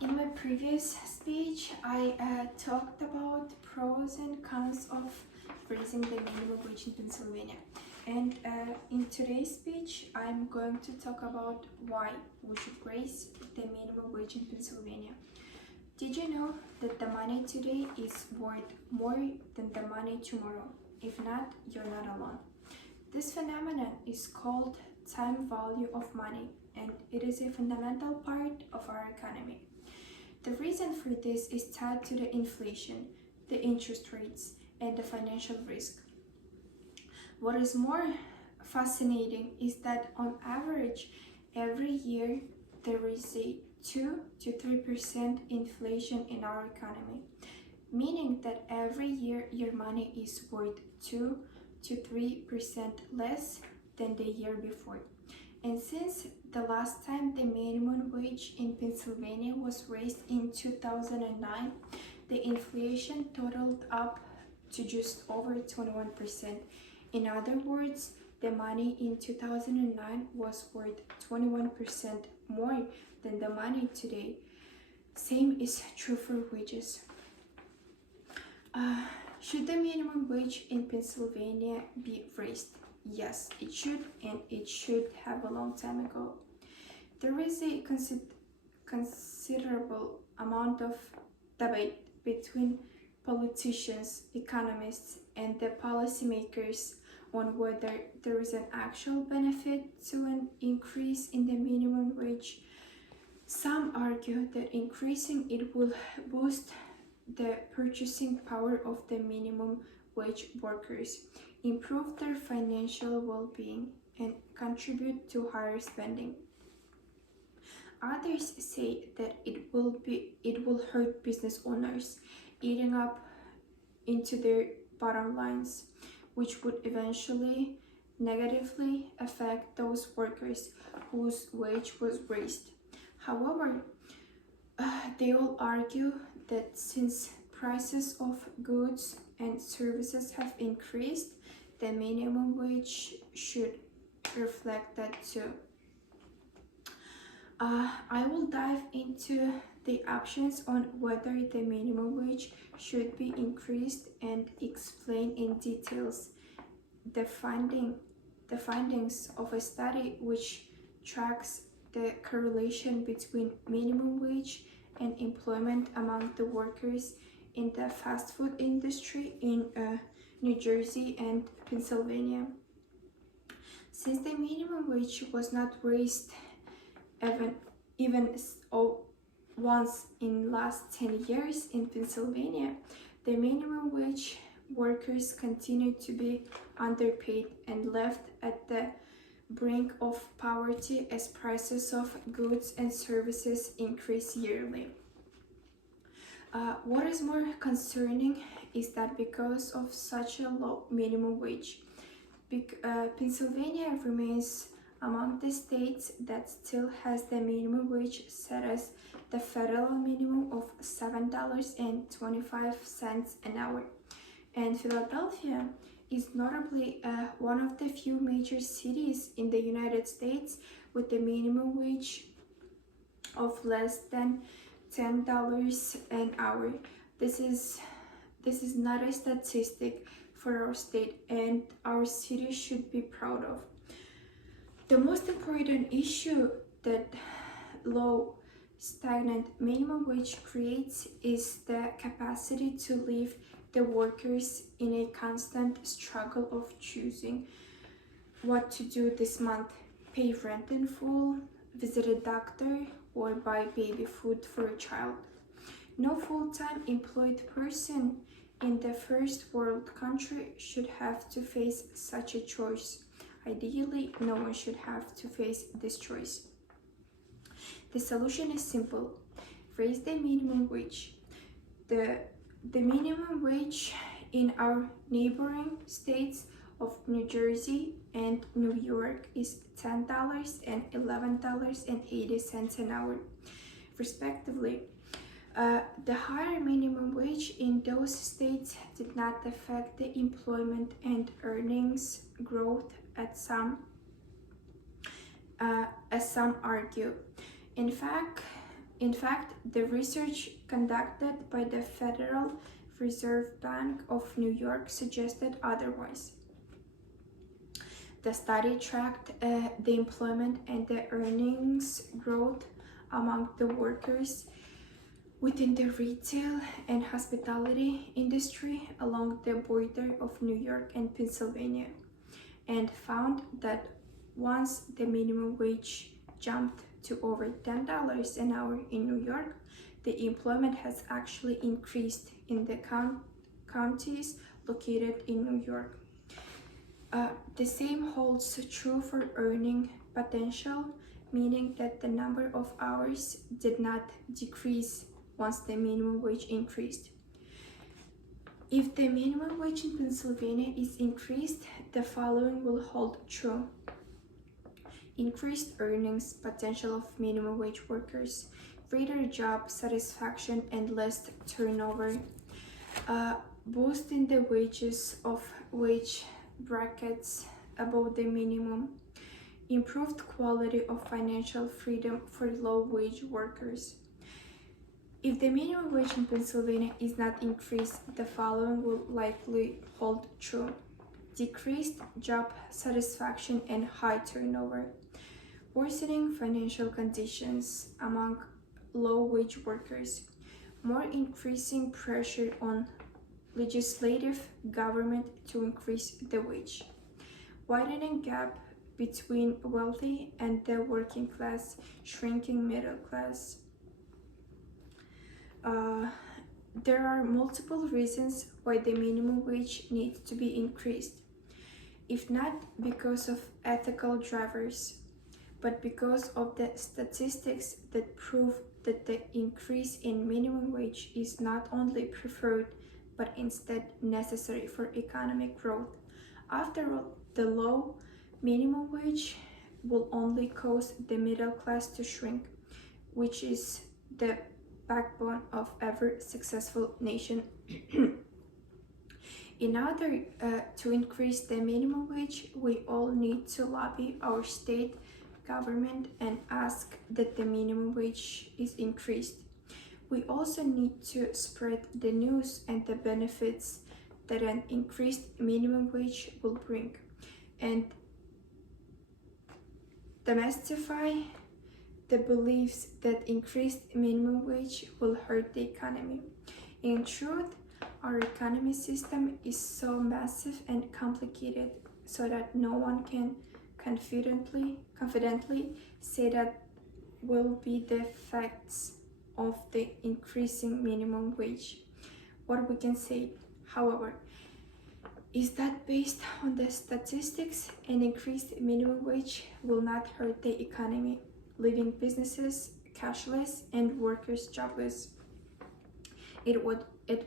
In my previous speech, I talked about pros and cons of raising the minimum wage in Pennsylvania. And in today's speech, I'm going to talk about why we should raise the minimum wage in Pennsylvania. Did you know that the money today is worth more than the money tomorrow? If not, you're not alone. This phenomenon is called time value of money, and it is a fundamental part of our economy. The reason for this is tied to the inflation, the interest rates, and the financial risk. What is more fascinating is that on average, every year there is a 2 to 3% inflation in our economy, meaning that every year your money is worth 2 to 3% less than the year before. And since the last time the minimum wage in Pennsylvania was raised in 2009, the inflation totaled up to just over 21%. In other words, the money in 2009 was worth 21% more than the money today. Same is true for wages. Should the minimum wage in Pennsylvania be raised? Yes, it should, and it should have a long time ago. There is a considerable amount of debate between politicians, economists, and the policymakers on whether there is an actual benefit to an increase in the minimum wage. Some argue that increasing it will boost the purchasing power of the minimum wage workers, improve their financial well-being, and contribute to higher spending. Others say that it will hurt business owners, eating up into their bottom lines, which would eventually negatively affect those workers whose wage was raised. However, they will argue that since prices of goods and services have increased, the minimum wage should reflect that too. I will dive into the options on whether the minimum wage should be increased and explain in details the findings of a study which tracks the correlation between minimum wage and employment among the workers in the fast food industry in New Jersey and Pennsylvania. Since the minimum wage was not raised even once in last 10 years in Pennsylvania, the minimum wage workers continue to be underpaid and left at the brink of poverty as prices of goods and services increase yearly. What is more concerning is that because of such a low minimum wage, Pennsylvania remains among the states that still has the minimum wage set as the federal minimum of $7.25 an hour. And Philadelphia is notably one of the few major cities in the United States with the minimum wage of less than $10 an hour. This is not a statistic for our state, and our city should be proud of. The most important issue that low, stagnant minimum wage creates is the capacity to leave the workers in a constant struggle of choosing what to do this month: pay rent in full, visit a doctor, or buy baby food for a child. No full-time employed person in the first world country should have to face such a choice. Ideally, no one should have to face this choice. The solution is simple: raise the minimum wage. The minimum wage in our neighboring states of New Jersey and New York is $10 and $11.80 an hour, respectively. The higher minimum wage in those states did not affect the employment and earnings growth as some argue. In fact, In fact, the research conducted by the Federal Reserve Bank of New York suggested otherwise. The study tracked the employment and the earnings growth among the workers within the retail and hospitality industry along the border of New York and Pennsylvania, and found that once the minimum wage jumped to over $10 an hour in New York, the employment has actually increased in the counties located in New York. The same holds true for earning potential, meaning that the number of hours did not decrease once the minimum wage increased. If the minimum wage in Pennsylvania is increased, the following will hold true. Increased earnings potential of minimum wage workers, greater job satisfaction and less turnover, boosting the wages of wage brackets above the minimum, improved quality of financial freedom for low-wage workers. If the minimum wage in Pennsylvania is not increased, the following will likely hold true. Decreased job satisfaction and high turnover, worsening financial conditions among low-wage workers, more increasing pressure on legislative government to increase the wage, widening gap between wealthy and the working class, shrinking middle class. There are multiple reasons why the minimum wage needs to be increased, if not because of ethical drivers, but because of the statistics that prove that the increase in minimum wage is not only preferred but instead necessary for economic growth. After all, the low minimum wage will only cause the middle class to shrink, which is the backbone of every successful nation. In order to increase the minimum wage, we all need to lobby our state government and ask that the minimum wage is increased. We also need to spread the news and the benefits that an increased minimum wage will bring, and demystify the beliefs that increased minimum wage will hurt the economy. In truth, our economy system is so massive and complicated so that no one can confidently say that will be the effects of the increasing minimum wage. What we can say, however, is that based on the statistics, an increased minimum wage will not hurt the economy, leaving businesses cashless and workers jobless. It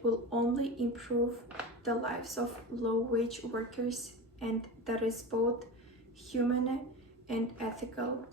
will only improve the lives of low-wage workers, and that is both human and ethical.